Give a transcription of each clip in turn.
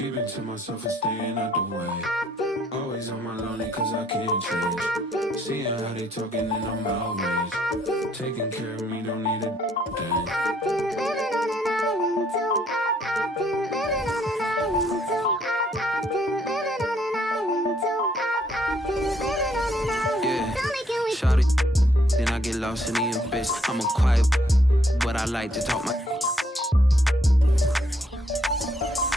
Keeping to myself and staying out the way. Always on my lonely cause I can't change. Seeing how they talking and I'm outraged. Taking care of me, don't need a thing. I've been living on an island too. I've been living on an island too. I've been living on an island too. I've been living on an island. Yeah. Tell me, can we Shout it, then I get lost in the abyss. I'm a quiet, but I like to talk my.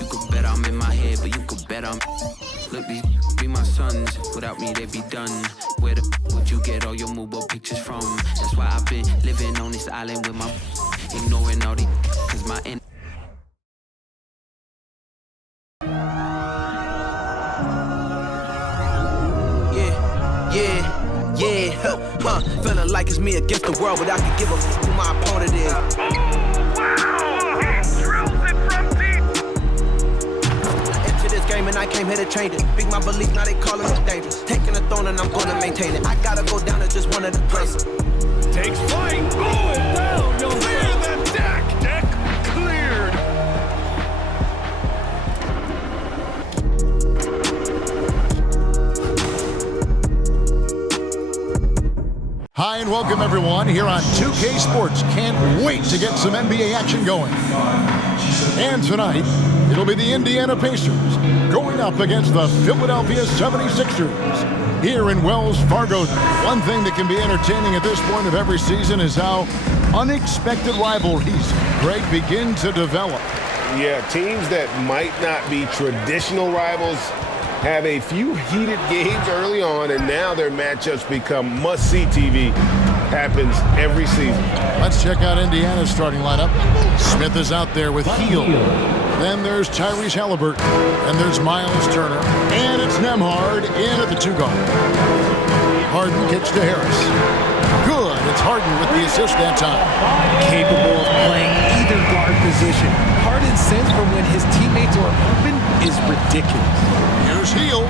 You could bet I'm in my head, but you could bet I'm. Look, these be my sons. Without me, they be done. Where the would you get all your mobile pictures from? That's why I've been living on this island with my. Ignoring all the. Cause my end. Feeling like it's me against the world, but I can give a f who my opponent is. Wow! He drills it from deep. I entered this game and I came here to change it. Big my belief, now they calling me dangerous. Taking the throne and I'm gonna maintain it. I gotta go down to just one of the greatest. Takes flight. Going down. Clear the deck. Deck cleared. Hi and welcome everyone here on 2K Sports. Can't wait to get some NBA action going. And tonight, it'll be the Indiana Pacers going up against the Philadelphia 76ers here in Wells Fargo. One thing that can be entertaining at this point of every season is how unexpected rivalries, Greg, begin to develop. Yeah, teams that might not be traditional rivals have a few heated games early on, and now their matchups become must-see TV. Happens every season. Let's check out Indiana's starting lineup. Smith is out there with Heel. Then there's Tyrese Halliburton. And there's Miles Turner. And it's Nembhard in at the 2 guard. Harden kicks to Harris. Good. It's Harden with the assist that time. Capable of playing either guard position. Harden's sense for when his teammates are open is ridiculous. Here's Heel.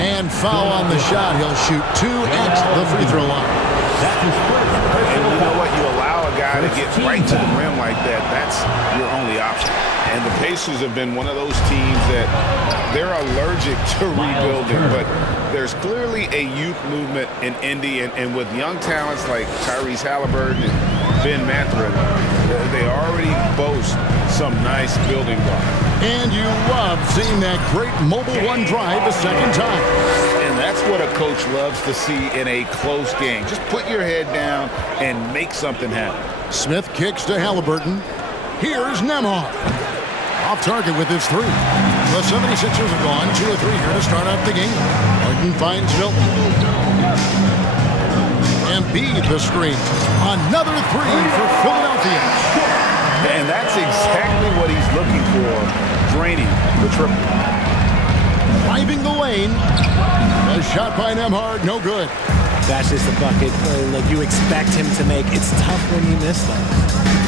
And foul on the shot. He'll shoot 2 at the free throw line. And you know what? You allow a guy to get right to the rim like that, that's your only option. And the Pacers have been one of those teams that they're allergic to rebuilding, but there's clearly a youth movement in Indy, and with young talents like Tyrese Halliburton and Ben Mathurin, they already boast some nice building blocks. And you love seeing that great mobile one drive a second time. And that's what a coach loves to see in a close game. Just put your head down and make something happen. Smith kicks to Halliburton. Here's Nembhard. Off target with his 3. The 76ers have gone 2 of 3 here to start out the game. Harden finds Milton. Embiid the screen. Another 3 for Philadelphia. And that's exactly what he's looking for, draining the triple. Driving the lane. A shot by Nembhard, no good. That's just a bucket like you expect him to make. It's tough when you miss them.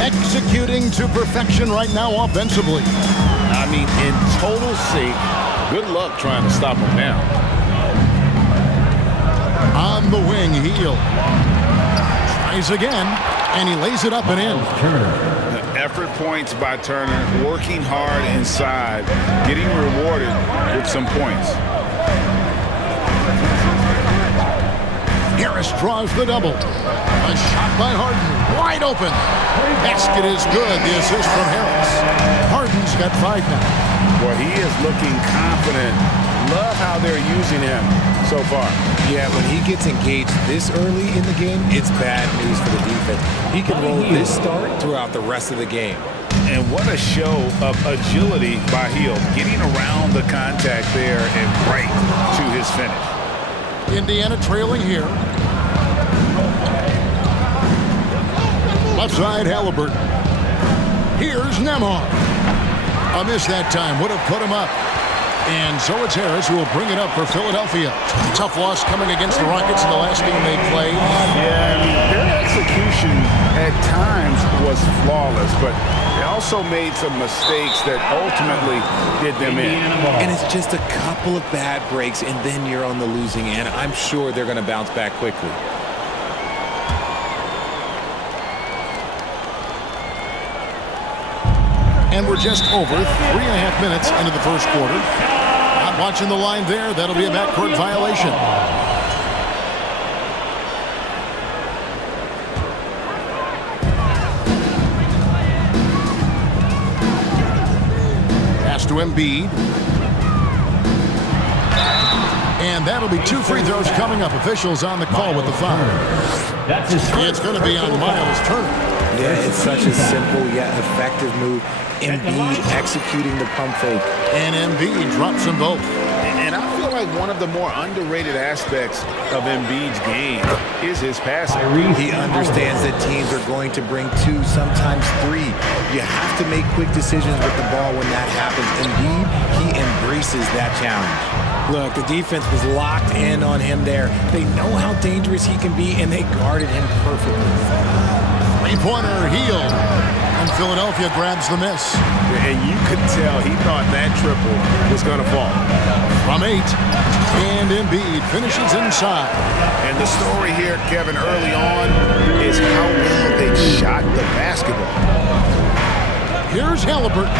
Executing to perfection right now offensively. I mean, in total sync. Good luck trying to stop him now. On the wing, Heel. Tries again, and he lays it up and in. Effort points by Turner, working hard inside, getting rewarded with some points. Harris draws the double. A shot by Harden, wide open. Basket is good, the assist from Harris. Harden's got 5 now. Well, he is looking confident. Love how they're using him so far. Yeah, when he gets engaged this early in the game, it's bad news for the defense. He can roll this start throughout the rest of the game. And what a show of agility by Hill, getting around the contact there and right to his finish. Indiana trailing here. Left side, Halliburton. Here's Nembhard. A miss that time, would have put him up. And so it's Harris who will bring it up for Philadelphia. Tough loss coming against the Rockets in the last game they played. Yeah, I mean, their execution at times was flawless, but they also made some mistakes that ultimately did them in. And it's just a couple of bad breaks, and then you're on the losing end. I'm sure they're going to bounce back quickly. And we're just over 3.5 minutes into the first quarter. Not watching the line there. That'll be a backcourt violation. Pass to Embiid. And that'll be 2 free throws coming up. Officials on the call with the foul. It's going to be on Miles Turner. Yeah, it's such a simple yet effective move. Embiid executing the pump fake. And Embiid drops them both. And I feel like one of the more underrated aspects of Embiid's game is his passing. He understands that teams are going to bring 2, sometimes 3. You have to make quick decisions with the ball when that happens. Embiid, he embraces that challenge. Look, the defense was locked in on him there. They know how dangerous he can be, and they guarded him perfectly. Three-pointer Hield. And Philadelphia grabs the miss. And you could tell he thought that triple was going to fall. From 8. And Embiid finishes inside. And the story here, Kevin, early on is how well they shot the basketball. Here's Halliburton.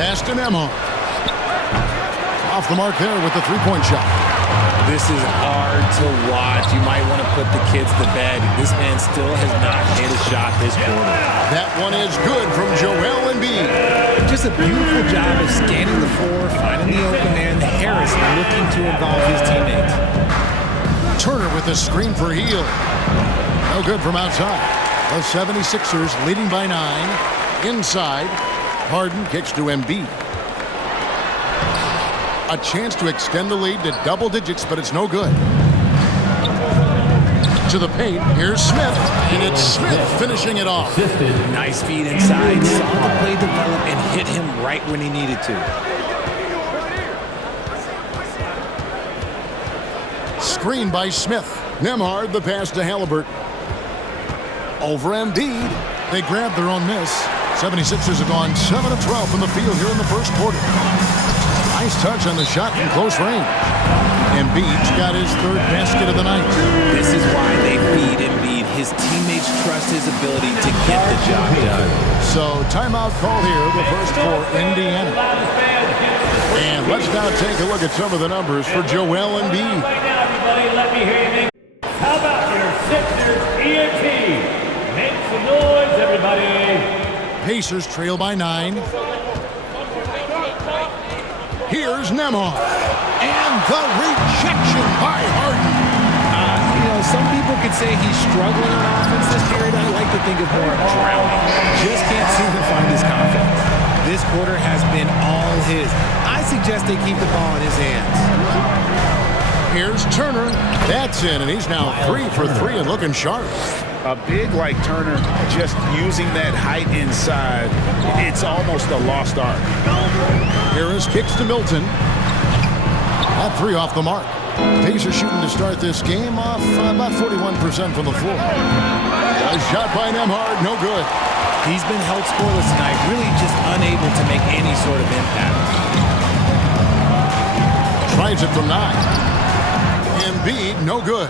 Pass to Nembhard. Off the mark there with the three-point shot. This is hard to watch. You might want to put the kids to bed. This man still has not hit a shot this quarter. That one is good from Joel Embiid. Just a beautiful job of scanning the floor, finding the open man. Harris looking to involve his teammates. Turner with the screen for Hield. No good from outside. The 76ers leading by 9. Inside, Harden kicks to Embiid. A chance to extend the lead to double digits, but it's no good. To the paint, here's Smith, and it's Smith finishing it off. Nice feed inside, saw the play develop and hit him right when he needed to. Screen by Smith. Nembhard, the pass to Halliburton. Over Embiid. They grab their own miss. 76ers have gone 7 of 12 from the field here in the first quarter. Nice touch on the shot from close range. Embiid's got his 3rd basket of the night. This is why they feed Embiid. His teammates trust his ability to get the job done. So timeout call here, the first for Indiana. And let's now take a look at some of the numbers for Joel Embiid. Let me hear you. How about your Sixers ENT? Make some noise, everybody. Pacers trail by 9. Here's Nembhard. And the rejection by Harden. Some people could say he's struggling on offense this period. I like to think of more of drowning. Just can't seem to find his confidence. This quarter has been all his. I suggest they keep the ball in his hands. Here's Turner. That's in, and he's now 3 for 3 and looking sharp. A big like Turner, just using that height inside, it's almost a lost art. Here is kicks to Milton. That 3 off the mark. Pacers shooting to start this game off about 41% from the floor. A shot by Nembhard, no good. He's been held scoreless tonight, really just unable to make any sort of impact. Tries it from 9. Embiid, no good.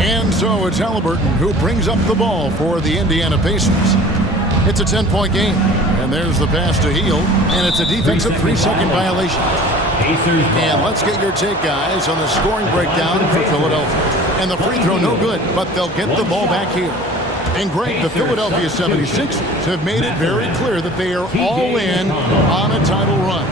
And so it's Halliburton who brings up the ball for the Indiana Pacers. It's a 10-point game. And there's the pass to Hield. And it's a defensive 3-second violation. And let's get your take, guys, on the scoring breakdown for Philadelphia. And the free throw, no good, but they'll get the ball back here. And Greg, the Philadelphia 76ers have made it very clear that they are all in on a title run.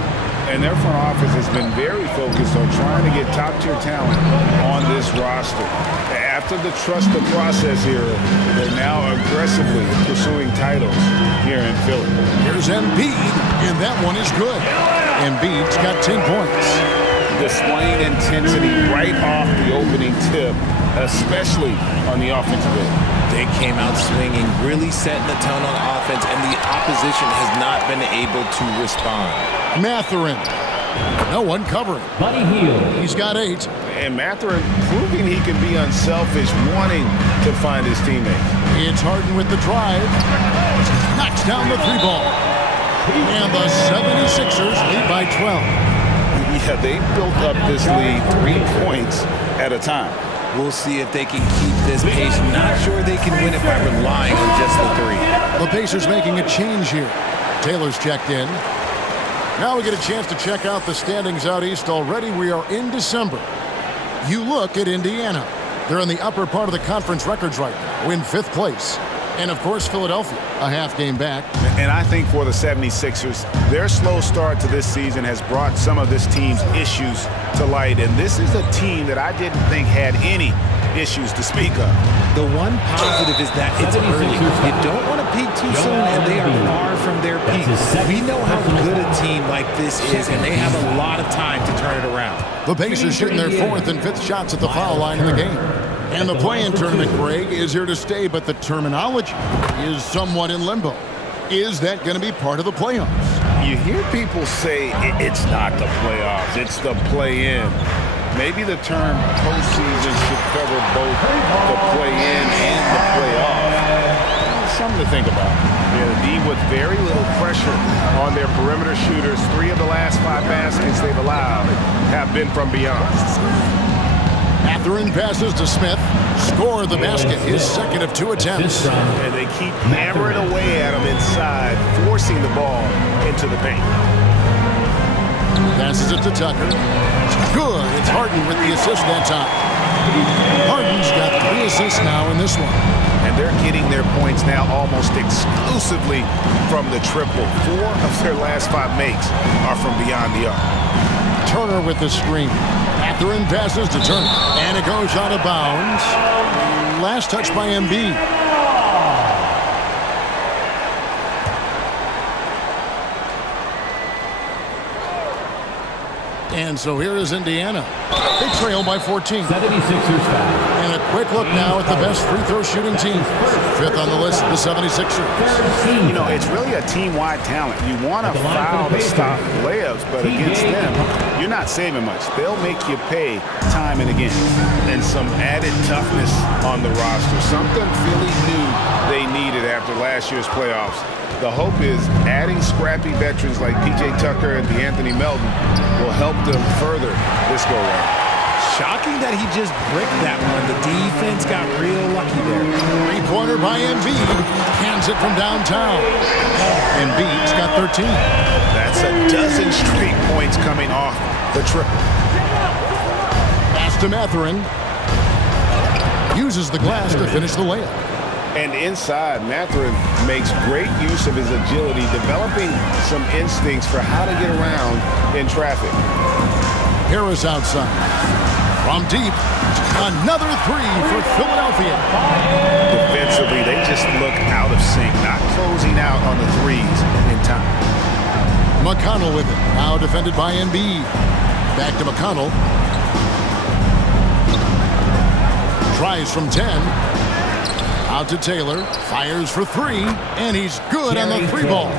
And their front office has been very focused on trying to get top-tier talent on this roster. After the trust the process era, they're now aggressively pursuing titles here in Philly. Here's Embiid, and that one is good. Embiid's got 10 points. Displaying intensity right off the opening tip, especially on the offensive end. They came out swinging, really setting the tone on offense, and the opposition has not been able to respond. Mathurin, no one covering. Buddy Hield. He's got 8. And Mathurin proving he can be unselfish, wanting to find his teammates. It's Harden with the drive. Knocks down the 3 ball. And the 76ers lead by 12. Yeah, they built up this lead 3 points at a time. We'll see if they can keep this pace. Not sure they can win it by relying on just the 3. The Pacers making a change here. Taylor's checked in. Now we get a chance to check out the standings out east. Already we are in December. You look at Indiana. They're in the upper part of the conference records right now, in 5th place. And, of course, Philadelphia, a half game back. And I think for the 76ers, their slow start to this season has brought some of this team's issues to light. And this is a team that I didn't think had any issues to speak of. The one positive is that it's early. You don't want to peak too soon, and they are far from their peak. We know how good a team like this is, and they have a lot of time to turn it around. The Pacers shooting their 4th and 5th shots at the foul line in the game. And the play-in tournament, Greg, is here to stay, but the terminology is somewhat in limbo. Is that going to be part of the playoffs? You hear people say it's not the playoffs, it's the play-in. Maybe the term postseason should cover both the play-in and the playoffs. Something to think about. The D with very little pressure on their perimeter shooters. 3 of the last 5 baskets they've allowed have been from beyond. Mathurin passes to Smith. Score the basket, his 2nd of 2 attempts. And they keep hammering away at him inside, forcing the ball into the paint. Passes it to Tucker. Good. It's Harden with the assist that time. Harden's got 3 assists now in this one. And they're getting their points now almost exclusively from the triple. 4 of their last 5 makes are from beyond the arc. Turner with the screen. Mathurin passes to Turner. And it goes out of bounds. Last touch by Embiid. And so here is Indiana. They trail by 14. 76ers foul. And a quick look now at the best free throw shooting team. 5th on the list, the 76ers. You know, it's really a team-wide talent. You want to foul to stop layups, but against them, you're not saving much. They'll make you pay time and again. And some added toughness on the roster. Something Philly knew they needed after last year's playoffs. The hope is adding scrappy veterans like P.J. Tucker and DeAnthony Melton will help them further this go-round. Shocking that he just bricked that one. The defense got real lucky there. 3-pointer by Embiid. Hands it from downtown. Embiid's got 13. That's a dozen straight points coming off the triple. Pass to Mathurin. Uses the glass to finish the layup. And inside, Mathurin makes great use of his agility, developing some instincts for how to get around in traffic. Harris outside. From deep, another 3 for Philadelphia. Defensively, they just look out of sync, not closing out on the threes in time. McConnell with it. Now defended by Embiid. Back to McConnell. Tries from 10. Out to Taylor, fires for 3, and he's good on the 3 ball.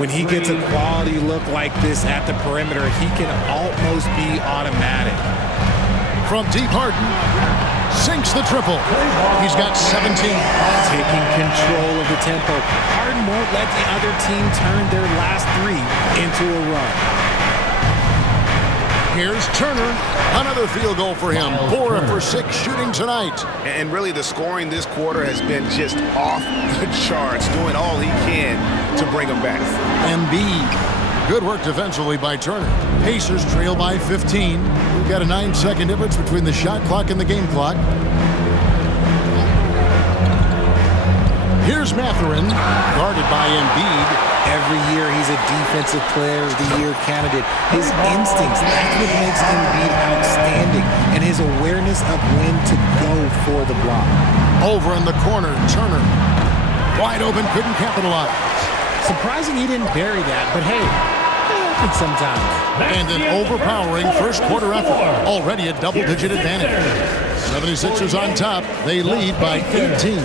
When he gets a quality look like this at the perimeter, he can almost be automatic. From deep, Harden sinks the triple. He's got 17. Taking control of the tempo. Harden won't let the other team turn their last 3 into a run. Here's Turner. Another field goal for him. 4 for 6 shooting tonight. And really, the scoring this quarter has been just off the charts, doing all he can to bring them back. Embiid. Good work defensively by Turner. Pacers trail by 15. We've got a 9-second difference between the shot clock and the game clock. Here's Mathurin, guarded by Embiid. Every year he's a Defensive Player of the Year candidate. His instincts, that's what makes Embiid outstanding. And his awareness of when to go for the block. Over in the corner, Turner. Wide open, couldn't capitalize. Surprising he didn't bury that, but hey, it happens sometimes. And an overpowering first quarter effort. Already a double-digit advantage. 76ers on top. They lead by 18.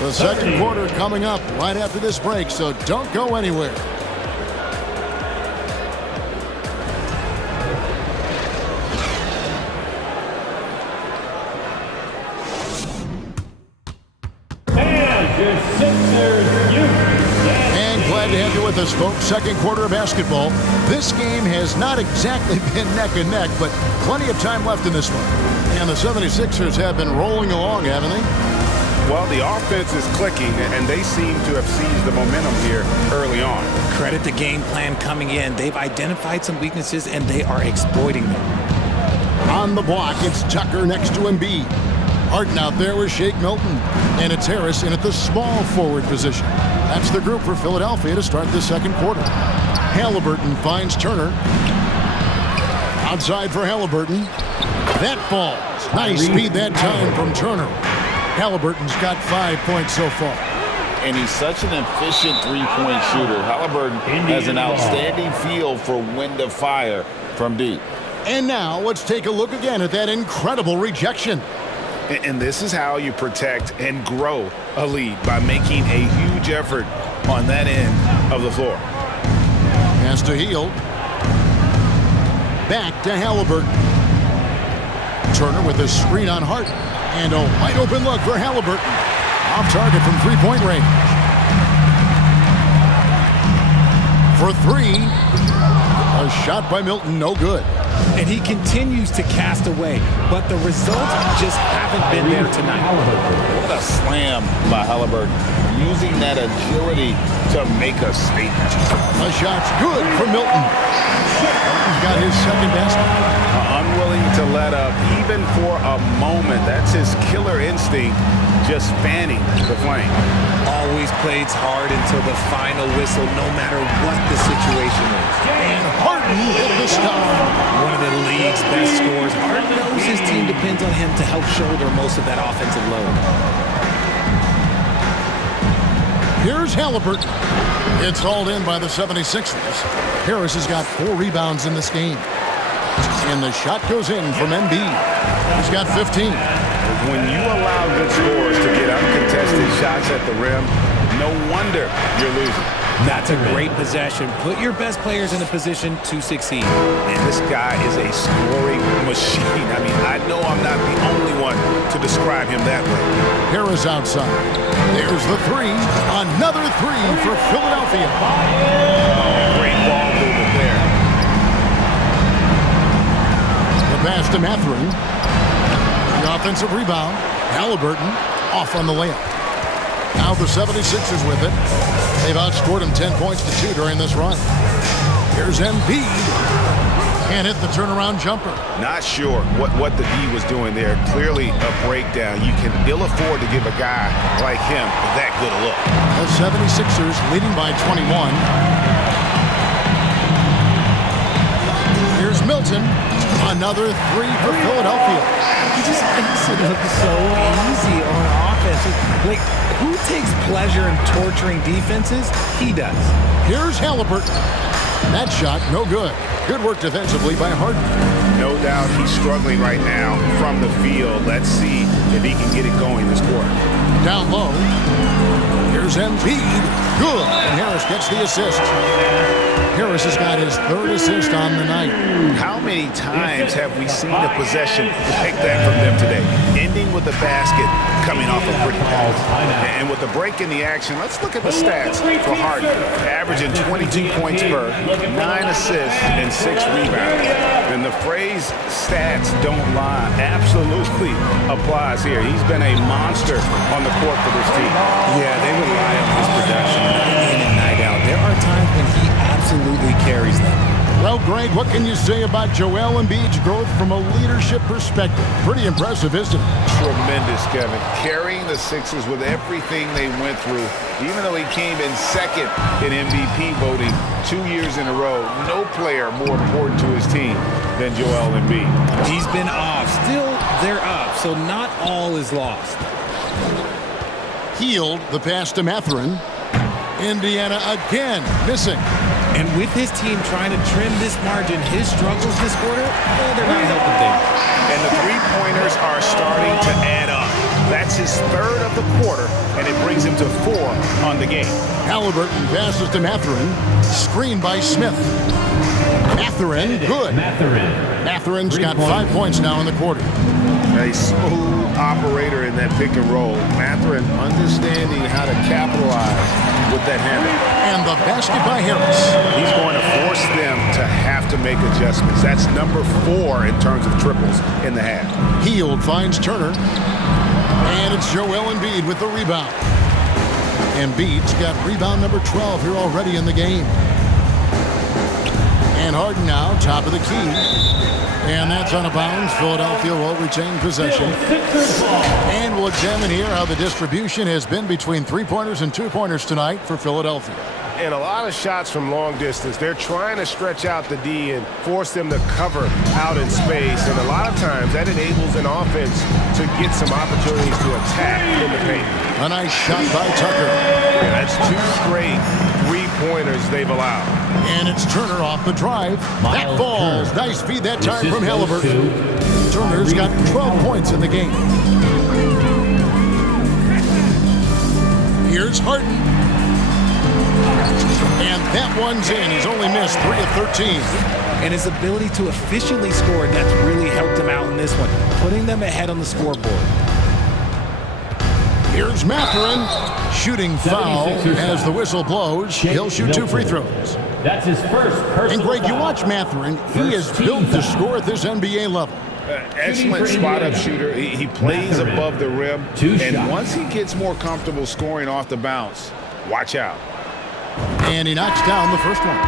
The second quarter coming up right after this break, so don't go anywhere. And glad to have you with us, folks. Second quarter of basketball. This game has not exactly been neck and neck, but plenty of time left in this one. And the 76ers have been rolling along, haven't they? Well, the offense is clicking, and they seem to have seized the momentum here early on. Credit the game plan coming in. They've identified some weaknesses, and they are exploiting them. On the block, it's Tucker next to Embiid. Harden out there with Shake Milton. And it's Harris in at the small forward position. That's the group for Philadelphia to start the second quarter. Halliburton finds Turner. Outside for Halliburton. That falls. Nice speed that time from Turner. Halliburton's got 5 points so far. And he's such an efficient three-point shooter. Halliburton has an outstanding feel for when to fire from deep. And now let's take a look again at that incredible rejection. And this is how you protect and grow a lead, by making a huge effort on that end of the floor. Pass to Hield. Back to Halliburton. Turner with a screen on Harden. And a wide open look for Halliburton. Off target from three-point range. For three. A shot by Milton, no good. And he continues to cast away, but the results just haven't been there tonight. What a slam by Halliburton, using that agility to make a statement. The shot's good for Milton. He's got his second basket. Unwilling to let up, even for a moment. That's his killer instinct, just fanning the flame. Always plays hard until the final whistle, no matter what the situation is. And Harden hit the stuff. One of the league's best scorers. Harden knows his team depends on him to help shoulder most of that offensive load. Here's Halliburton. It's hauled in by the 76ers. Harris has got 4 rebounds in this game. And the shot goes in from Embiid. He's got 15. When you allow good scorers to get uncontested shots at the rim, no wonder you're losing. That's a great possession. Put your best players in a position to succeed. And this guy is a scoring machine. I mean, I know I'm not the only one to describe him that way. Harris outside. There's the three. Another three for Philadelphia. Great ball movement there. The pass to Mathurin. The offensive rebound. Halliburton off on the layup. Now the 76ers with it. They've outscored him 10 points to 2 during this run. Here's Embiid. Can't hit the turnaround jumper. Not sure what the D was doing there. Clearly a breakdown. You can ill afford to give a guy like him that good a look. The 76ers leading by 21. Here's Milton. Another three for Philadelphia. He just makes it look so easy on offense. Like, who takes pleasure in torturing defenses? He does. Here's Halliburton. That shot, no good. Good work defensively by Harden. No doubt he's struggling right now from the field. Let's see if he can get it going this quarter. Down low. Here's Embiid. Good. And Harris gets the assist. Harris has got his 3rd assist on the night. How many times have we seen a possession like that from them today? Ending with a basket, coming off a pretty pass. And with the break in the action, let's look at the stats for Harden. Averaging 22 points per, 9 assists, and 6 rebounds. And the phrase stats don't lie absolutely applies here. He's been a monster on the court for this team. Yeah, they rely on his production night in and night out. There are times when he absolutely carries them. Well, Greg, what can you say about Joel Embiid's growth from a leadership perspective? Pretty impressive, isn't it? Tremendous, Kevin. Carrying the Sixers with everything they went through, even though he came in second in MVP voting 2 years in a row. No player more important to his team than Joel Embiid. He's been off. Still, they're up, so not all is lost. Hield, the pass to Mathurin. Indiana again missing. And with his team trying to trim this margin, his struggles this quarter, they're not helping things. And the three-pointers are starting to add up. That's his 3rd of the quarter, and it brings him to 4 on the game. Halliburton passes to Mathurin. Screened by Smith. Mathurin, good. Mathurin's got 5 points now in the quarter. A smooth operator in that pick and roll. Mathurin understanding how to capitalize with that handle. And the basket by Harris. He's going to force them to have to make adjustments. That's number 4 in terms of triples in the half. Hield finds Turner. And it's Joel Embiid with the rebound. Embiid's got rebound number 12 here already in the game. And Harden now, top of the key. And that's out of bounds. Philadelphia will retain possession. And we'll examine here how the distribution has been between three-pointers and two-pointers tonight for Philadelphia. And a lot of shots from long distance. They're trying to stretch out the D and force them to cover out in space. And a lot of times that enables an offense to get some opportunities to attack in the paint. A nice shot by Tucker. Yeah, that's 2 straight three-pointers they've allowed. And it's Turner off the drive. That falls. Nice feed that time from Halliburton. Turner's got 12 points in the game. Here's Harden. And that one's in. He's only missed 3 of 13. And his ability to efficiently score, that's really helped him out in this one, putting them ahead on the scoreboard. Here's Mathurin. Shooting foul as the whistle blows. He'll shoot 2 free throws. That's his first personal And Greg, you foul. watch Mathurin. He is built to score at this NBA level. Excellent spot-up shooter. He plays above the rim. And once he gets more comfortable scoring off the bounce, watch out. And he knocks down the first one.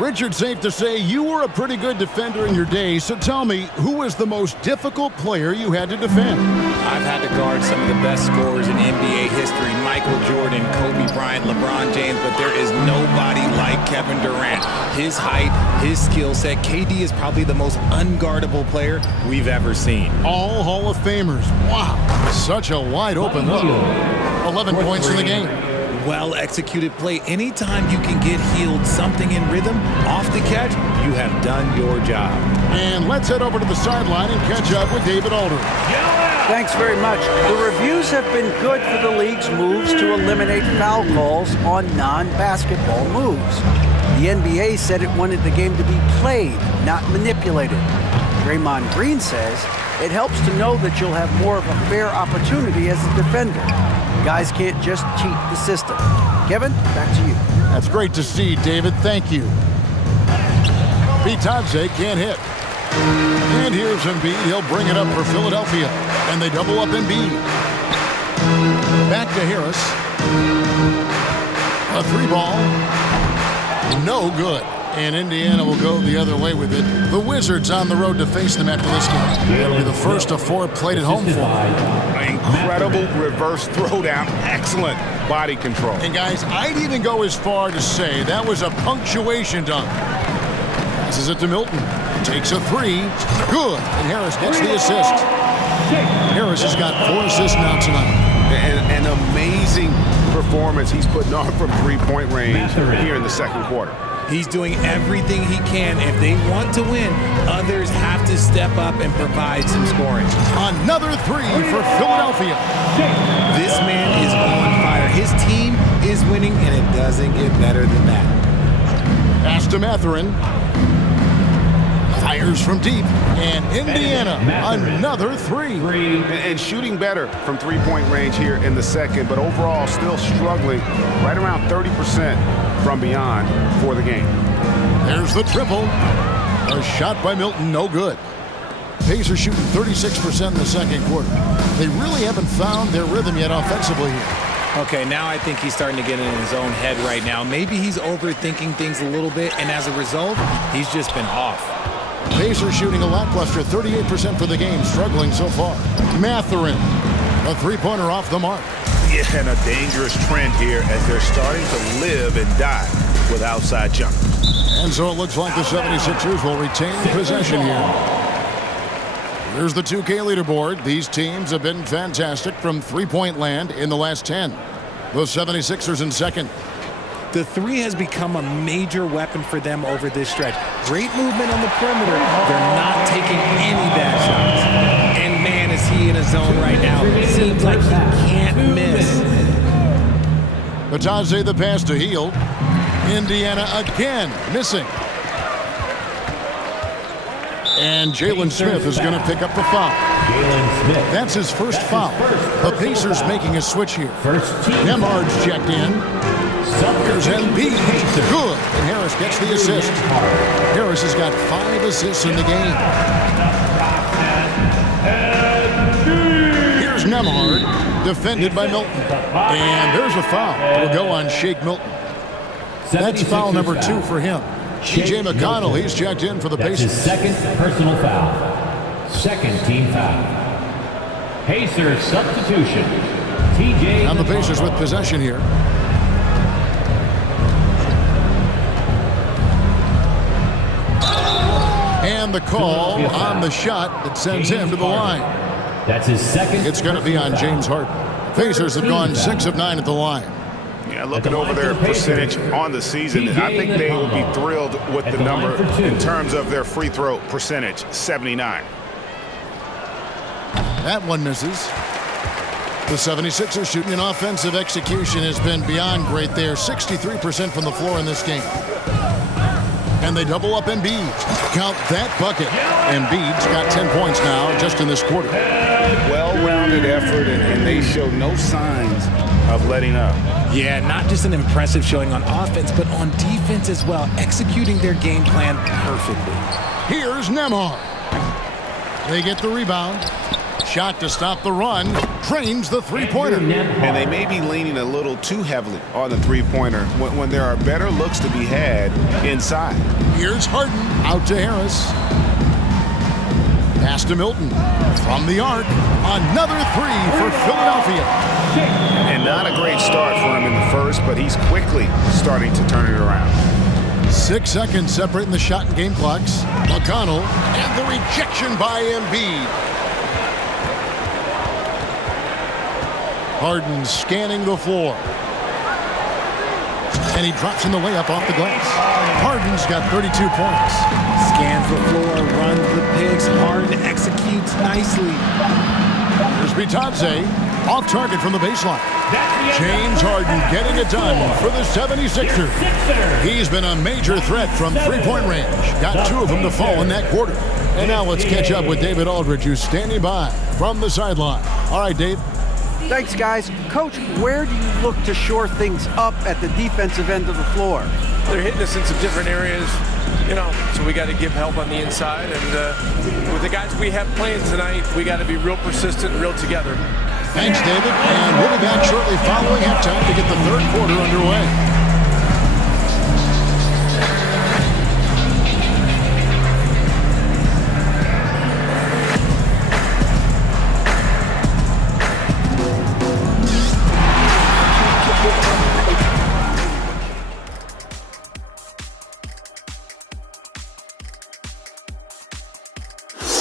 Richard, safe to say you were a pretty good defender in your day, so tell me, who was the most difficult player you had to defend? I've had to guard some of the best scorers in NBA history, Michael Jordan, Kobe Bryant, LeBron James, but there is nobody like Kevin Durant. His height, his skill set, KD is probably the most unguardable player we've ever seen. All Hall of Famers. Wow, such a wide open look. 11 points in the game. Well-executed play. Anytime you can get healed something in rhythm off the catch, you have done your job. And let's head over to the sideline and catch up with David Alder. Thanks very much. The reviews have been good for the league's moves to eliminate foul calls on non-basketball moves. The NBA said it wanted the game to be played, not manipulated. Draymond Green says it helps to know that you'll have more of a fair opportunity as a defender. Guys can't just cheat the system. Kevin, back to you. That's great to see, David. Thank you. Bitadze can't hit. And here's Embiid. He'll bring it up for Philadelphia. And they double up Embiid. Back to Harris. A 3-ball. No good. And Indiana will go the other way with it. The Wizards on the road to face them after this game. It'll be the first of 4 played at home for them. Incredible reverse throwdown. Excellent body control. And guys, I'd even go as far to say that was a punctuation dunk. Passes it to Milton. Takes a 3. Good. And Harris gets the assist. Harris has got 4 assists now tonight. An amazing performance he's putting on from three-point range here in the second quarter. He's doing everything he can. If they want to win, others have to step up and provide some scoring. Another 3 for Philadelphia. This man is on fire. His team is winning, and it doesn't get better than that. Pass to Mathurin. Fires from deep. And Indiana, another 3. And shooting better from three-point range here in the second, but overall still struggling right around 30% from beyond for the game. There's the triple. A shot by Milton, no good. Pacers shooting 36% in the second quarter. They really haven't found their rhythm yet offensively here. Okay, now I think he's starting to get in his own head right now. Maybe he's overthinking things a little bit, and as a result, he's just been off. Pacers shooting a lackluster 38% for the game, struggling so far. Mathurin, a 3-pointer off the mark. Yeah, and a dangerous trend here as they're starting to live and die with outside jumpers. And so it looks like the 76ers will retain possession here. Here's the 2K leaderboard. These teams have been fantastic from three-point land in the last 10. The 76ers in second. The 3 has become a major weapon for them over this stretch. Great movement on the perimeter. They're not taking any bad shots. And man, is he in a zone right now. It seems like he can't miss. Bitadze the pass to Hield. Indiana again missing. And Jalen Smith is going to pick up the foul. That's his first foul. The Pacers making a switch here. Nemhard's checked in. Here's Embiid. Good. And Harris gets the assist. Harris has got 5 assists in the game. Here's Nembhard, defended by Milton. And there's a foul. It'll go on Shake Milton. That's foul number 2 for him. T.J. McConnell, he's checked in for the Pacers. His second personal foul. Second team foul. Pacers substitution. T.J. And the Pacers with possession here. And the call on the shot that sends him to the line. That's his second. It's going to be on James Harden. Pacers have gone 6 of 9 at the line. Yeah, looking over their percentage on the season, I think they will be thrilled with the number in terms of their free throw percentage, 79. That one misses. The 76ers shooting in offensive execution has been beyond great. They are 63% from the floor in this game. And they double up Embiid. Count that bucket. Embiid's got 10 points now just in this quarter. Well-rounded effort, and they show no signs of letting up. Yeah, not just an impressive showing on offense, but on defense as well, executing their game plan perfectly. Here's Nembhard. They get the rebound. Shot to stop the run. Trains the three-pointer. And they may be leaning a little too heavily on the three-pointer when there are better looks to be had inside. Here's Harden out to Harris. Pass to Milton. From the arc, another 3 for Philadelphia. And not a great start for him in the first, but he's quickly starting to turn it around. 6 seconds separating the shot and game clocks. McConnell and the rejection by Embiid. Harden scanning the floor. And he drops in the layup off the glass. Harden's got 32 points. Scans the floor, runs the picks. Harden executes nicely. Here's Bitadze, off target from the baseline. James Harden getting it done for the 76ers. He's been a major threat from three-point range. Got 2 of them to fall in that quarter. And now let's catch up with David Aldridge, who's standing by from the sideline. All right, Dave. Thanks, guys. Coach, where do you look to shore things up at the defensive end of the floor? They're hitting us in some different areas, so we got to give help on the inside. And with the guys we have playing tonight, we got to be real persistent and real together. Thanks, David. And we'll be back shortly following halftime to get the third quarter underway.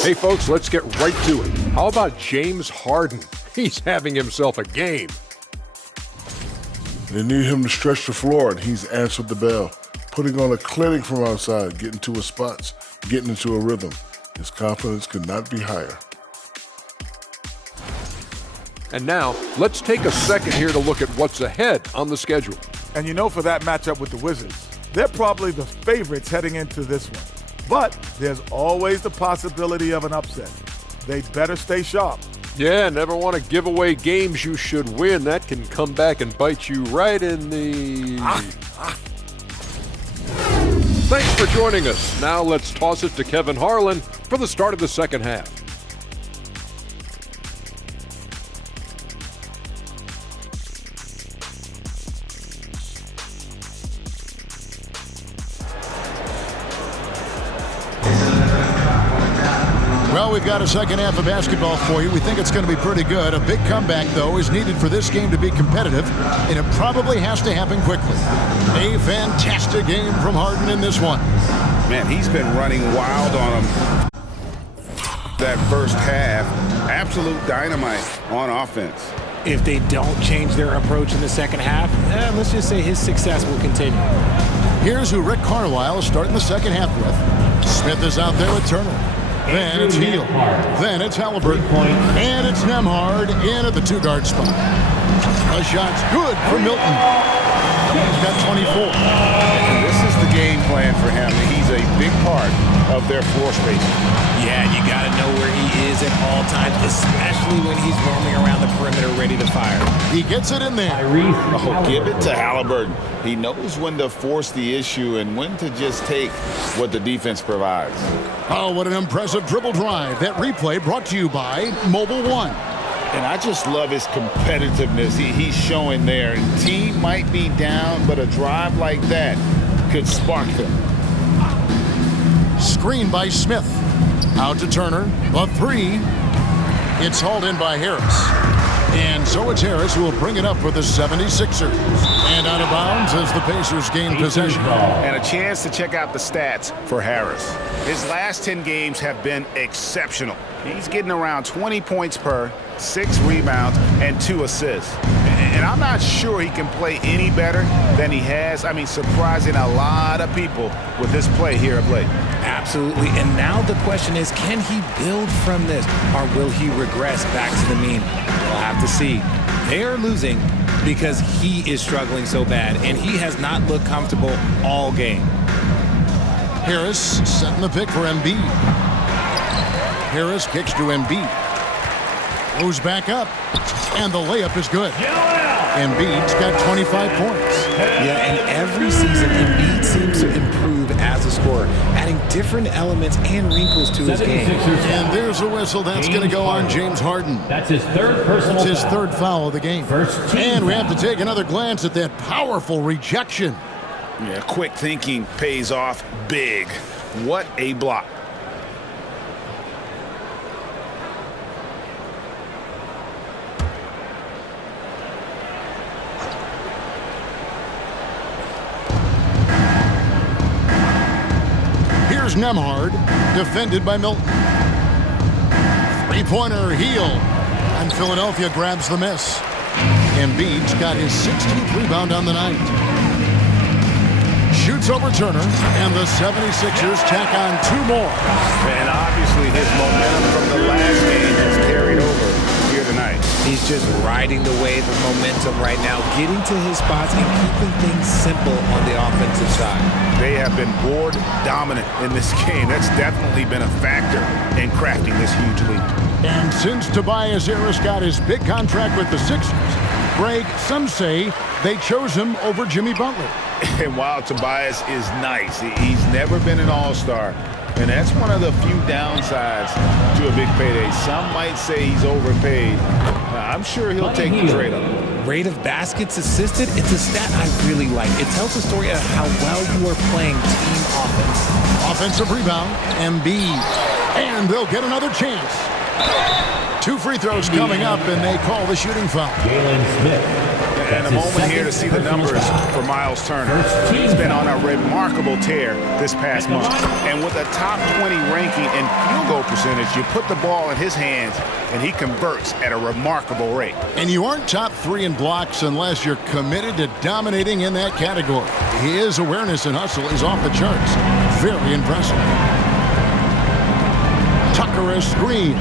Hey folks, let's get right to it. How about James Harden? He's having himself a game. They need him to stretch the floor, and he's answered the bell. Putting on a clinic from outside, getting to his spots, getting into a rhythm. His confidence could not be higher. And now, let's take a second here to look at what's ahead on the schedule. And for that matchup with the Wizards, they're probably the favorites heading into this one. But there's always the possibility of an upset. They better stay sharp. Yeah, never want to give away games you should win. That can come back and bite you right in the... Thanks for joining us. Now let's toss it to Kevin Harlan for the start of the second half. Well, we've got a second half of basketball for you. We think it's going to be pretty good. A big comeback, though, is needed for this game to be competitive, and it probably has to happen quickly. A fantastic game from Harden in this one. Man, he's been running wild on him that first half. Absolute dynamite on offense. If they don't change their approach in the second half, let's just say his success will continue. Here's who Rick Carlisle is starting the second half with. Smith is out there with Turner. Then it's Hield. Then it's Halliburton. And it's Nembhard in at the 2-guard spot. A shot's good for Milton. He's got 24. And this is the game plan for him. He's a big part of their floor spacing. Yeah, you got to know where he is at all times, especially when he's roaming around the perimeter ready to fire. He gets it in there. Oh, give it to Halliburton. He knows when to force the issue and when to just take what the defense provides. Oh, what an impressive dribble drive. That replay brought to you by Mobile One. And I just love his competitiveness he's showing there. Team might be down, but a drive like that could spark them. Screen by Smith. Out to Turner. A three. It's hauled in by Harris. And so it's Harris who will bring it up for the 76ers. And out of bounds as the Pacers gain possession. And a chance to check out the stats for Harris. His last 10 games have been exceptional. He's getting around 20 points per, 6 rebounds, and 2 assists. And I'm not sure he can play any better than he has. I mean, surprising a lot of people with this play here of late. Absolutely. And now the question is, can he build from this, or will he regress back to the mean? We'll have to see. They are losing because he is struggling so bad, and he has not looked comfortable all game. Harris setting the pick for Embiid. Harris kicks to Embiid. Goes back up, and the layup is good. Embiid's got 25 points. Yeah, and every season, Embiid seems to improve as a scorer, adding different elements and wrinkles to his game. And there's a whistle. That's going to go on James Harden. That's his third personal That's his foul. third foul of the game. And we have to take another glance at that powerful rejection. Yeah, quick thinking pays off big. What a block. Here's Nembhard, defended by Milton. Three-pointer, Heel. And Philadelphia grabs the miss. Embiid's got his 16th rebound on the night. Shoots over Turner, and the 76ers tack on 2 more. And obviously his momentum from the last game has carried over here tonight. He's just riding the wave of momentum right now, getting to his spots and keeping things simple on the offensive side. They have been board dominant in this game. That's definitely been a factor in crafting this huge lead. And since Tobias Harris got his big contract with the Sixers, Greg, some say they chose him over Jimmy Butler. And while Tobias is nice, he's never been an all-star. And that's one of the few downsides to a big payday. Some might say he's overpaid. I'm sure he'll take the trade-up. Rate of baskets assisted, it's a stat I really like. It tells the story of how well you are playing team offense. Offensive rebound, Embiid. And they'll get another chance. 2 free throws coming up, and they call the shooting foul. Jalen Smith. And a moment here to see the numbers for Miles Turner. He's been on a remarkable tear this past month. And with a top 20 ranking in field goal percentage, you put the ball in his hands, and he converts at a remarkable rate. And you aren't top 3 in blocks unless you're committed to dominating in that category. His awareness and hustle is off the charts. Very impressive. Tucker a screen.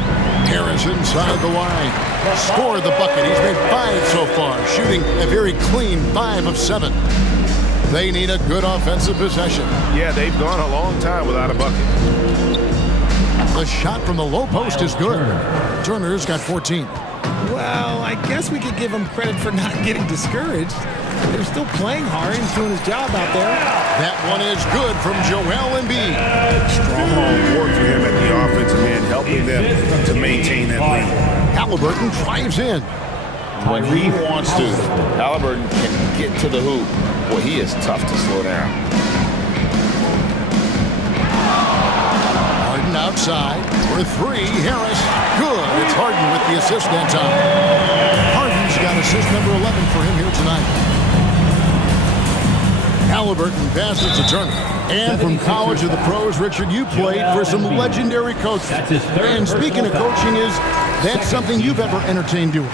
Harris inside the line. Scored the bucket. He's made 5 so far, shooting a very clean 5 of 7. They need a good offensive possession. Yeah, they've gone a long time without a bucket. The shot from the low post is good. Turner's got 14. Well, I guess we could give him credit for not getting discouraged. They're still playing hard and doing his job out there. That one is good from Joel Embiid. Strong work for him at the offensive end, helping them to maintain that lead. Halliburton drives in. When he wants to, Halliburton can get to the hoop. Boy, he is tough to slow down. Harden outside for 3. Harris, good. It's Harden with the assist that time. Harden's got assist number 11 for him here tonight. Halliburton passes to Turner. And from college to the pros, Richard, you played for some legendary coaches. And speaking of coaching, is that something you've ever entertained doing?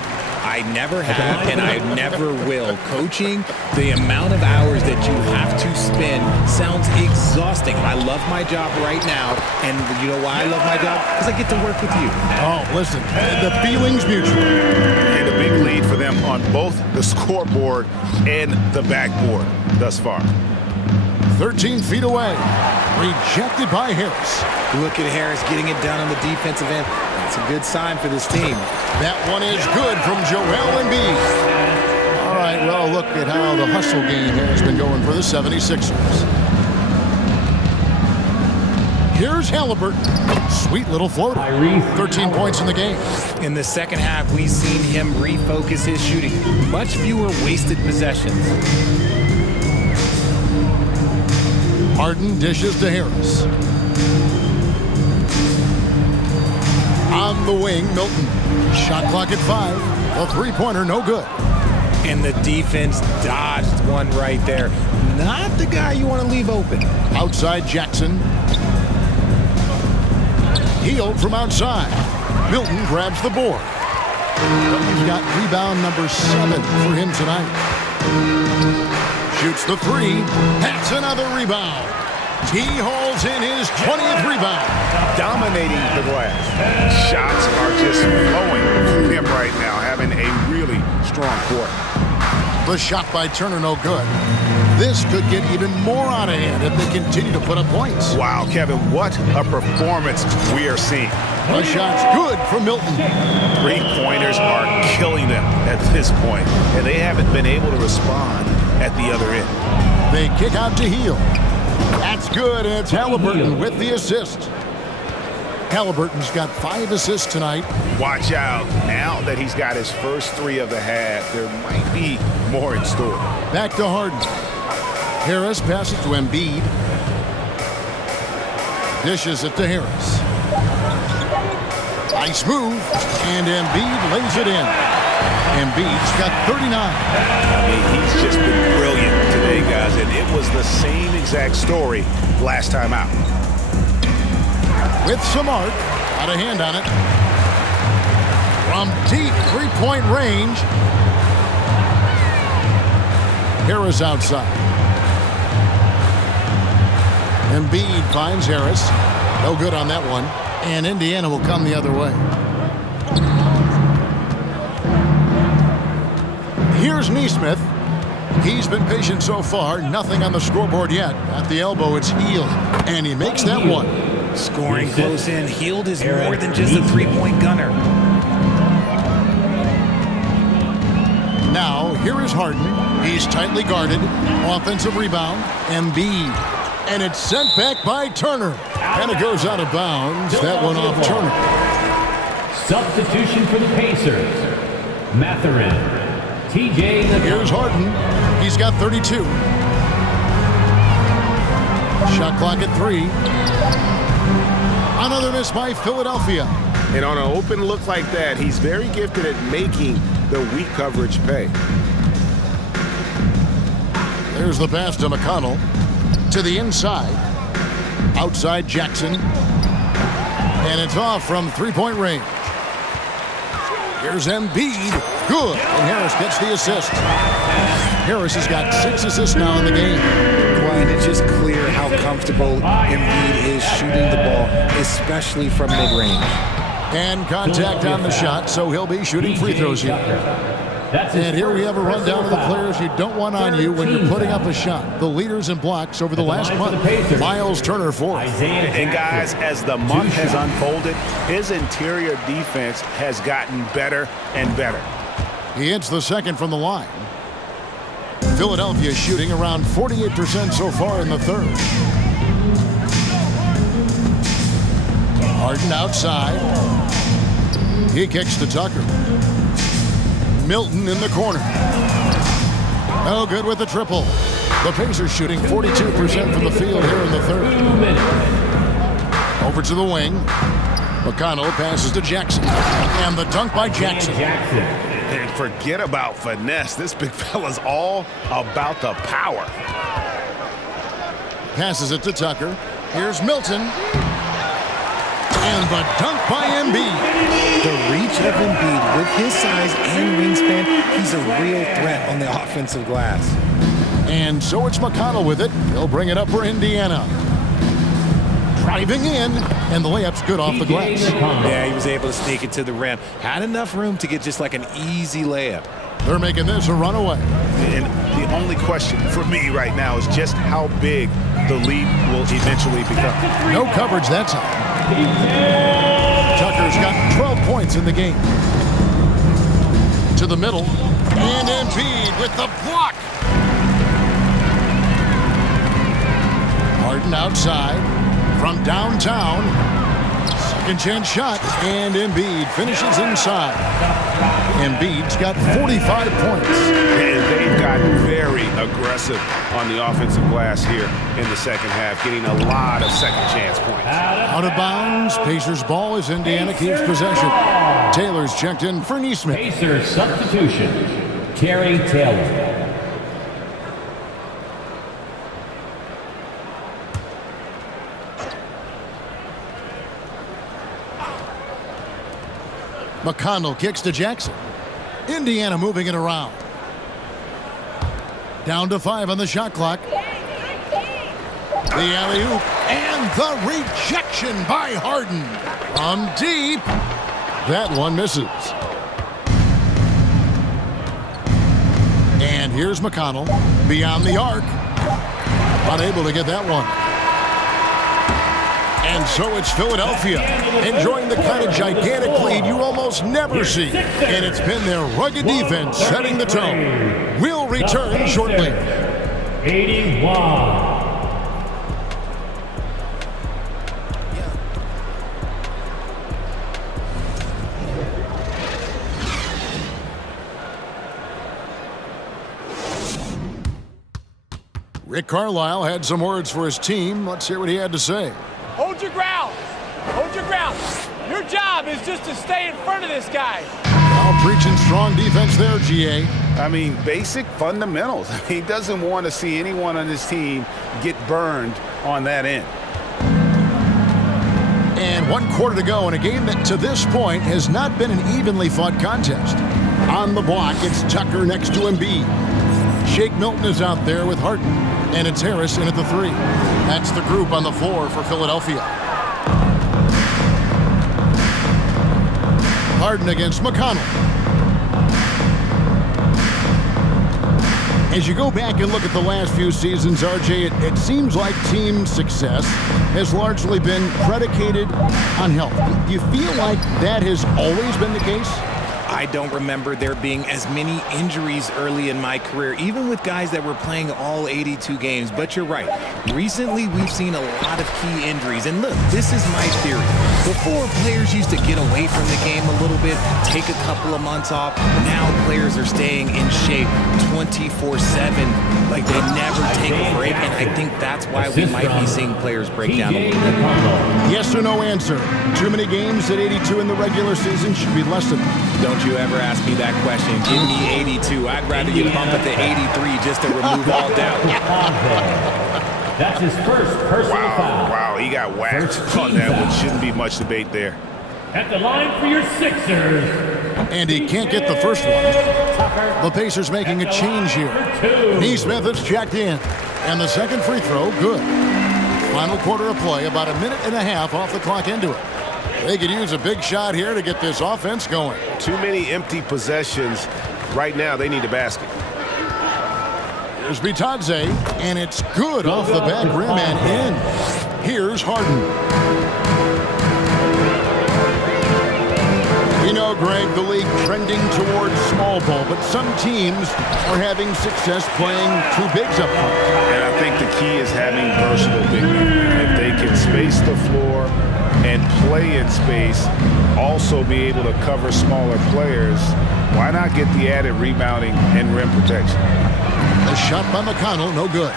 I never have, and I never will. Coaching, the amount of hours that you have to spend sounds exhausting. I love my job right now, and you know why I love my job? Because I get to work with you. Oh, listen, the feeling's mutual. And a big lead for them on both the scoreboard and the backboard thus far. 13 feet away. Rejected by Harris. Look at Harris getting it done on the defensive end. That's a good sign for this team. That one is good from Joel Embiid. All right, well, look at how the hustle game has been going for the 76ers. Here's Halliburton. Sweet little floater. 13 points in the game. In the second half, we've seen him refocus his shooting. Much fewer wasted possessions. Harden dishes to Harris. On the wing, Milton. Shot clock at 5. A three-pointer, no good. And the defense dodged one right there. Not the guy you want to leave open. Outside Jackson. Healed from outside. Milton grabs the board. He's got rebound number 7 for him tonight. Shoots the 3. That's another rebound. He holds in his 20th rebound. Dominating the glass. Shots are just flowing from him right now, having a really strong quarter. The shot by Turner, no good. This could get even more out of hand if they continue to put up points. Wow, Kevin, what a performance we are seeing. The shot's good from Milton. Three-pointers are killing them at this point, and they haven't been able to respond at the other end. They kick out to Hield. That's good, and it's Halliburton with the assist. Halliburton's got 5 assists tonight. Watch out. Now that he's got his first 3 of the half, there might be more in store. Back to Harden. Harris passes to Embiid. Dishes it to Harris. Nice move, and Embiid lays it in. Embiid's got 39. I mean, he's just been brilliant today, guys, and it was the same exact story last time out. With some arc, got a hand on it. From deep three-point range. Harris outside. Embiid finds Harris. No good on that one. And Indiana will come the other way. Here's Nesmith. He's been patient so far. Nothing on the scoreboard yet. At the elbow, it's Hield. And he makes that one. Scoring close in. Hield is more than just a three-point gunner. Now, here is Harden. He's tightly guarded. Offensive rebound. Embiid. And it's sent back by Turner. And it goes out of bounds. That one off Turner. Substitution for the Pacers. Mathurin. TJ. Here's Harden. He's got 32. Shot clock at 3. Another miss by Philadelphia. And on an open look like that, he's very gifted at making the weak coverage pay. There's the pass to McConnell. To the inside. Outside Jackson. And it's off from three-point range. Here's Embiid. Good. And Harris gets the assist. Harris has got 6 assists now in the game. Well, and it's just clear how comfortable Embiid is shooting the ball, especially from mid-range. And contact on the shot, so he'll be shooting free throws here. And here we have a rundown of the players you don't want on you when you're putting up a shot. The leaders in blocks over the last month. Miles Turner fourth. And guys, as the month has unfolded, his interior defense has gotten better and better. He hits the second from the line. Philadelphia shooting around 48% so far in the third. Harden outside. He kicks to Tucker. Milton in the corner. Oh, good with the triple. The Pacers shooting 42% from the field here in the third. Over to the wing. McConnell passes to Jackson. And the dunk by Jackson. And forget about finesse. This big fella's all about the power. Passes it to Tucker. Here's Milton. And the dunk by Embiid. The reach of Embiid with his size and wingspan, he's a real threat on the offensive glass. And so it's McConnell with it. He'll bring it up for Indiana. Driving in, and the layup's good off the glass. Yeah, he was able to sneak it to the rim. Had enough room to get just like an easy layup. They're making this a runaway. And the only question for me right now is just how big the lead will eventually become. No coverage that time. Tucker's got 12 points in the game. To the middle. And Embiid with the block. Harden outside. from downtown. Second chance shot, and Embiid finishes inside. Embiid's got 45 points. And they've gotten very aggressive on the offensive glass here in the second half, getting a lot of second chance points. Out of bounds, Pacers ball as Indiana keeps possession. Taylor's checked in for Neesmith. Pacers substitution, Terry Taylor. McConnell kicks to Jackson. Indiana moving it around. Down to 5 on the shot clock. The alley-oop and the rejection by Harden. From deep. That one misses. And here's McConnell beyond the arc. Unable to get that one. And so it's Philadelphia enjoying the kind of gigantic lead you almost never see. And it's been their rugged defense setting the tone. We'll return shortly. 81. Rick Carlisle had some words for his team. Let's hear what he had to say. Hold your ground. Hold your ground. Your job is just to stay in front of this guy. Now preaching strong defense there, GA. I mean, basic fundamentals. He doesn't want to see anyone on his team get burned on that end. And 1 quarter to go in a game that to this point has not been an evenly fought contest. On the block, it's Tucker next to Embiid. Shake Milton is out there with Harden. And it's Harris in at the 3. That's the group on the floor for Philadelphia. Harden against McConnell. As you go back and look at the last few seasons, RJ, it seems like team success has largely been predicated on health. Do you feel like that has always been the case? I don't remember there being as many injuries early in my career, even with guys that were playing all 82 games. But you're right. Recently, we've seen a lot of key injuries. And look, this is my theory. Before, players used to get away from the game a little bit, take a couple of months off. Now players are staying in shape 24/7, like they never take a break. And I think that's why we might be seeing players break down a little bit. Yes or no answer. Too many games at 82 in the regular season should be lessened. Don't you ever ask me that question. Give me 82. I'd rather you bump it to 83 just to remove all doubt. That's his first personal foul. Wow, he got whacked on that one. Shouldn't be much debate there. At the line for your Sixers. And he can't get the first one. The Pacers making a change here. Neesmith is checked in. And the second free throw, good. Final quarter of play, about a minute and a half off the clock into it. They could use a big shot here to get this offense going. Too many empty possessions. Right now, they need a basket. Here's Bitadze, and it's good off the back rim and in. Here's Harden. We know, Greg, the league trending towards small ball, but some teams are having success playing two bigs up front. And I think the key is having versatile big men. If they can space the floor and play in space, also be able to cover smaller players, why not get the added rebounding and rim protection? A shot by McConnell, no good.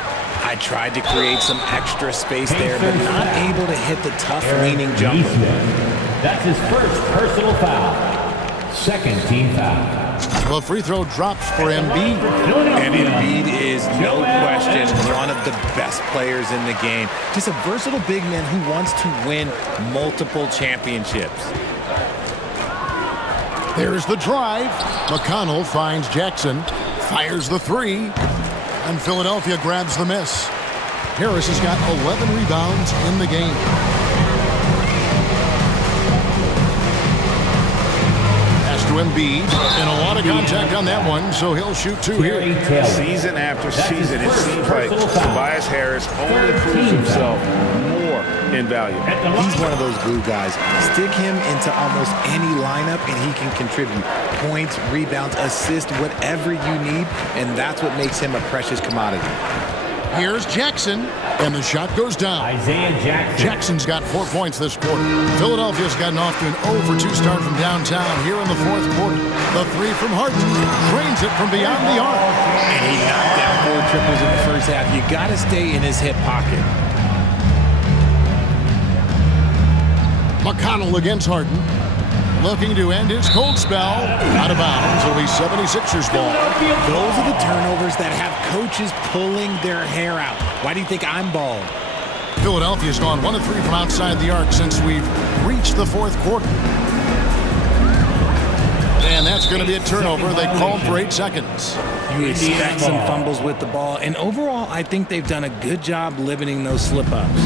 I tried to create some extra space there, but not able to hit the tough leaning jumper. That's his first personal foul. Second team foul. The free throw drops for Embiid. And Embiid is, no question, one of the best players in the game. Just a versatile big man who wants to win multiple championships. There's the drive. McConnell finds Jackson, fires the 3, and Philadelphia grabs the miss. Harris has got 11 rebounds in the game. To Embiid, and a lot of contact on that one, so he'll shoot 2 here. Season after season, it seems like Tobias Harris only proves himself more invaluable. He's one of those glue guys. Stick him into almost any lineup, and he can contribute points, rebounds, assists, whatever you need, and that's what makes him a precious commodity. Here's Jackson, and the shot goes down. Isaiah Jackson. Jackson's got 4 points this quarter. Philadelphia's gotten off to an 0-for-2 start from downtown here in the fourth quarter. The three from Harden drains it from beyond the arc. And he knocked down 4 triples in the first half. You got to stay in his hip pocket. McConnell against Harden. Looking to end his cold spell. Out of bounds. It'll be 76ers ball. Those are the turnovers that have coaches pulling their hair out. Why do you think I'm bald? Philadelphia's gone 1 of 3 from outside the arc since we've reached the fourth quarter. And that's going to be a turnover. They called for 8 seconds. You expect some fumbles with the ball. And overall, I think they've done a good job limiting those slip-ups.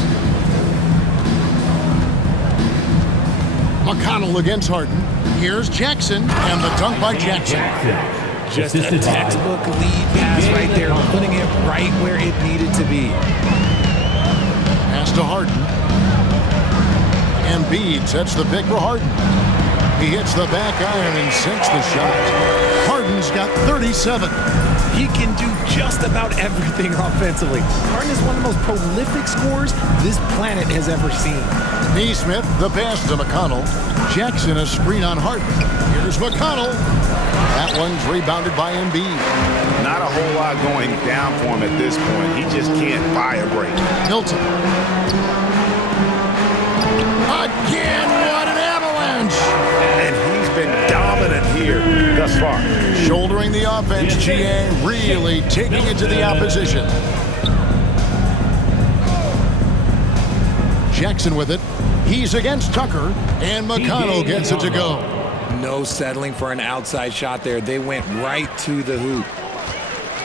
McConnell against Harden. Here's Jackson, and the dunk by Jackson. Just a textbook lead pass right there, putting it right where it needed to be. Pass to Harden. Embiid sets the pick for Harden. He hits the back iron and sinks the shot. Harden's got 37. He can do just about everything offensively. Harden is one of the most prolific scorers this planet has ever seen. Neesmith, the pass to McConnell. Jackson, a screen on Harden. Here's McConnell. That one's rebounded by Embiid. Not a whole lot going down for him at this point. He just can't buy a break. Milton. Again, what an avalanche! And he's been dominant here thus far. Shouldering the offense, GA really taking it to the opposition. Jackson with it. He's against Tucker, and McConnell gets it to go. No settling for an outside shot there. They went right to the hoop.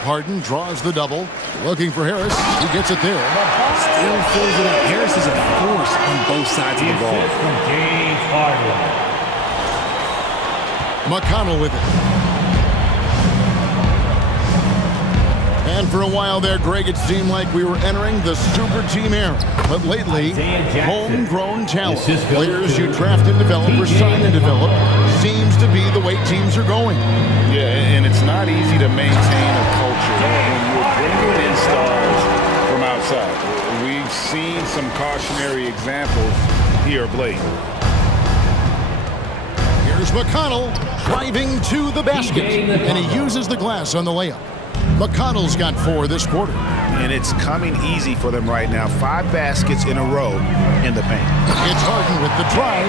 Harden draws the double, looking for Harris. He gets it there. Still fills it up. Harris is a force on both sides of the ball. From James Harden. McConnell with it. And for a while there, Greg, it seemed like we were entering the super team era. But lately, homegrown talent, players you draft and develop or sign and develop, seems to be the way teams are going. Yeah, and it's not easy to maintain a culture when you're bringing in stars from outside. We've seen some cautionary examples here of late. Here's McConnell driving to the basket, and he uses the glass on the layup. McConnell's got 4 this quarter. And it's coming easy for them right now. 5 baskets in a row in the paint. It's Harden with the drive.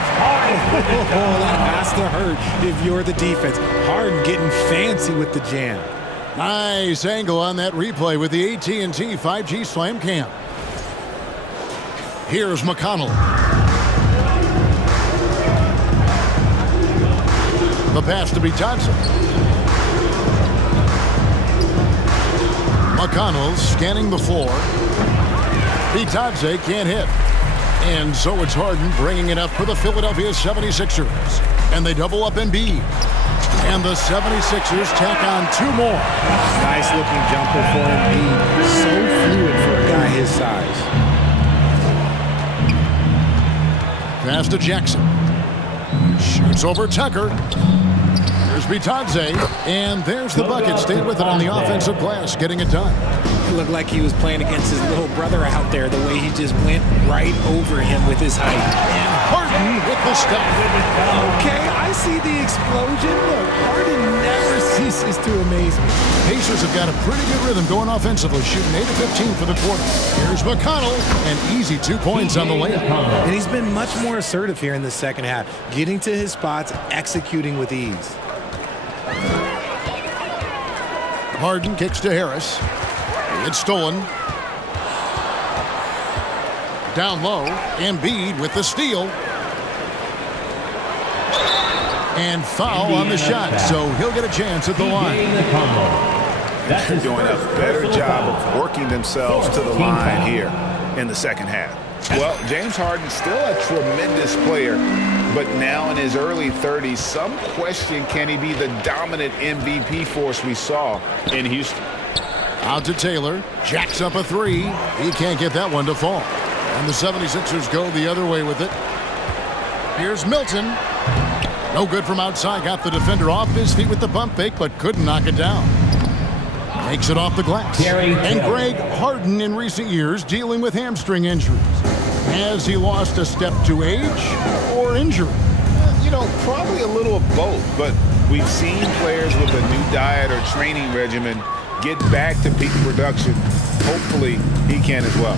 That has to hurt if you're the defense. Harden getting fancy with the jam. Nice angle on that replay with the AT&T 5G Slam Cam. Here's McConnell. The pass to Bitadze. McConnell scanning the floor. Bitadze can't hit. And so it's Harden bringing it up for the Philadelphia 76ers. And they double up Embiid. And the 76ers tack on 2 more. Nice looking jumper for Embiid. So fluid for a guy his size. Pass to Jackson. Shoots over Tucker. Here's Bitadze, and there's the bucket. Stayed with it on the offensive glass, getting it done. It looked like he was playing against his little brother out there, the way he just went right over him with his height. And Harden with the stuff. Okay, I see the explosion. Look, Harden never ceases to amaze me. Pacers have got a pretty good rhythm going offensively, shooting 8 of 15 for the quarter. Here's McConnell, an easy 2 points on the layup. And he's been much more assertive here in the second half, getting to his spots, executing with ease. Harden kicks to Harris. It's stolen. Down low, Embiid with the steal. And foul on the shot, so he'll get a chance at the line. They're doing a better job of working themselves to the line here in the second half. Well, James Harden's still a tremendous player, but now in his early 30s, some question, can he be the dominant MVP force we saw in Houston? Out to Taylor, jacks up a 3. He can't get that one to fall. And the 76ers go the other way with it. Here's Milton. No good from outside. Got the defender off his feet with the pump fake, but couldn't knock it down. Takes it off the glass. And Greg Harden in recent years dealing with hamstring injuries. Has he lost a step to age or injury? You know, probably a little of both, but we've seen players with a new diet or training regimen get back to peak production. Hopefully, he can as well.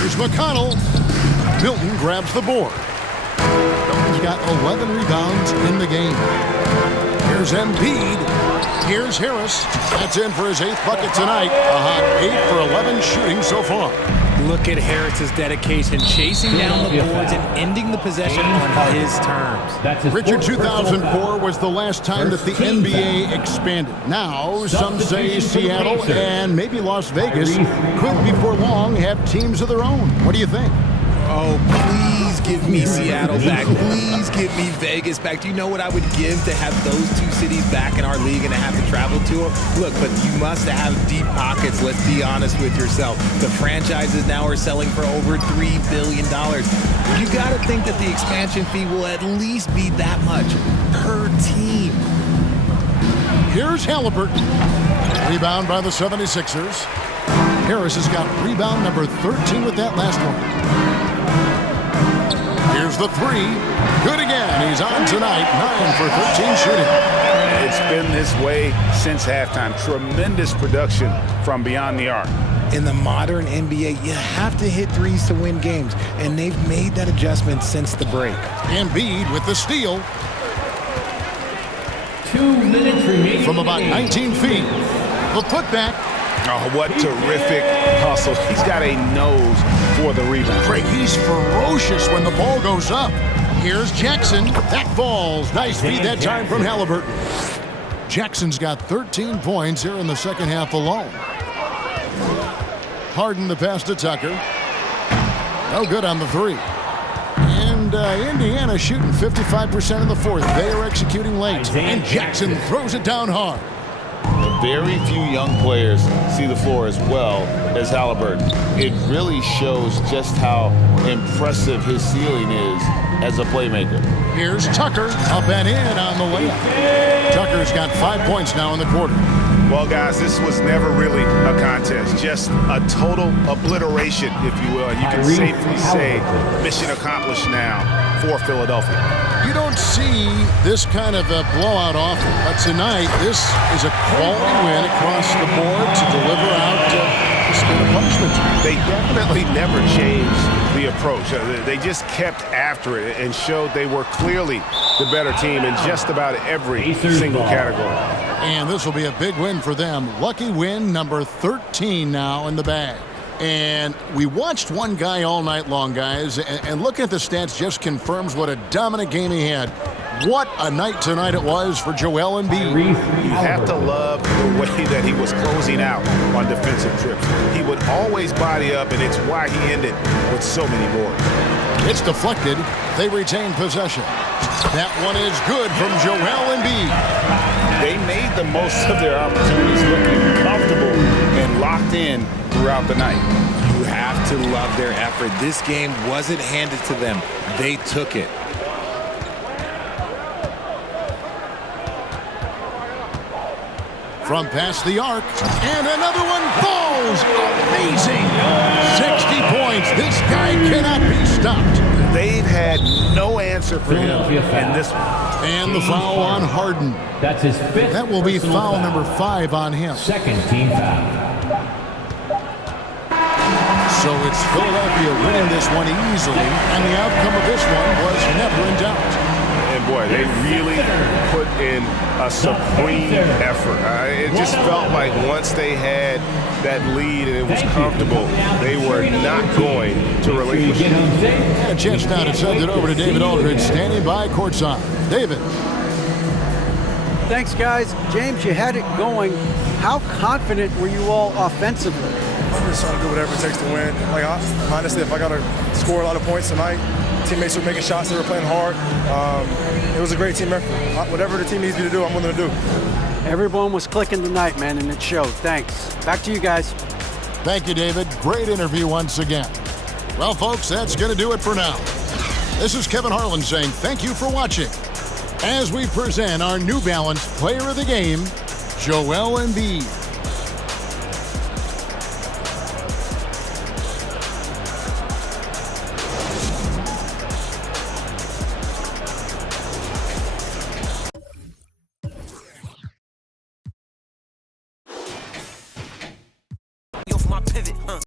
Here's McConnell. Milton grabs the board. Milton's got 11 rebounds in the game. Here's Embiid. Here's Harris. That's in for his 8th bucket tonight. A hot 8 for 11 shooting so far. Look at Harris's dedication, chasing down the boards and ending the possession on his terms. Richard, 2004 was the last time that the NBA expanded. Now, some say Seattle and maybe Las Vegas could before long have teams of their own. What do you think? Oh, please give me Seattle back. Please give me Vegas back. Do you know what I would give to have those two cities back in our league and to have to travel to them? Look, but you must have deep pockets. Let's be honest with yourself. The franchises now are selling for over $3 billion. You got to think that the expansion fee will at least be that much per team. Here's Halliburton. Rebound by the 76ers. Harris has got rebound number 13 with that last one. Here's the 3. Good again. He's on tonight. 9 for 13 shooting. It's been this way since halftime. Tremendous production from beyond the arc. In the modern NBA, you have to hit threes to win games, and they've made that adjustment since the break. Embiid with the steal. 2 minutes remaining. From about 19 feet. The putback. Oh, what terrific hustle. He's got a nose for the rebound. Great. He's ferocious when the ball goes up. Here's Jackson. That falls. Nice feed that time from Halliburton. Jackson's got 13 points here in the second half alone. Harden the pass to Tucker. No good on the 3. And Indiana shooting 55% in the 4th. They are executing late. And Jackson throws it down hard. Very few young players see the floor as well as Halliburton. It really shows just how impressive his ceiling is as a playmaker. Here's Tucker up and in on the layup. Tucker's got 5 points now in the quarter. Well, guys, this was never really a contest, just a total obliteration, if you will. And you can safely say mission accomplished now for Philadelphia. You don't see this kind of a blowout often, but tonight this is a quality win across the board to deliver out the state of punishment. They definitely never changed the approach. They just kept after it and showed they were clearly the better team in just about every single category. And this will be a big win for them. Lucky win number 13 now in the bag. And we watched one guy all night long, guys, and looking at the stats just confirms what a dominant game he had. What a night tonight it was for Joel Embiid. You have to love the way that he was closing out on defensive trips. He would always body up, and it's why he ended with so many boards. It's deflected. They retain possession. That one is good from Joel Embiid. They made the most of their opportunities, looking comfortable and locked in throughout the night. You have to love their effort. This game wasn't handed to them. They took it. From past the arc, and another one falls. Amazing. 60 points. This guy cannot be stopped. They've had no answer for him in this one. And the foul on Harden. That's his 5th. That will be foul number 5 on him. Second team foul. So it's Philadelphia winning this one easily, and the outcome of this one was never in doubt. And boy, they really put in a supreme effort. It just felt like once they had that lead and it was comfortable, they were not going to relinquish it. A chance now to send it over to David Aldridge, standing by courtside. David. Thanks, guys. James, you had it going. How confident were you all offensively? I'm just trying to do whatever it takes to win. Like, honestly, if I got to score a lot of points tonight, teammates were making shots, they were playing hard. It was a great team effort. Whatever the team needs me to do, I'm willing to do. Everyone was clicking tonight, man, and it showed. Thanks. Back to you guys. Thank you, David. Great interview once again. Well, folks, that's going to do it for now. This is Kevin Harlan saying thank you for watching as we present our New Balance Player of the Game, Joel Embiid.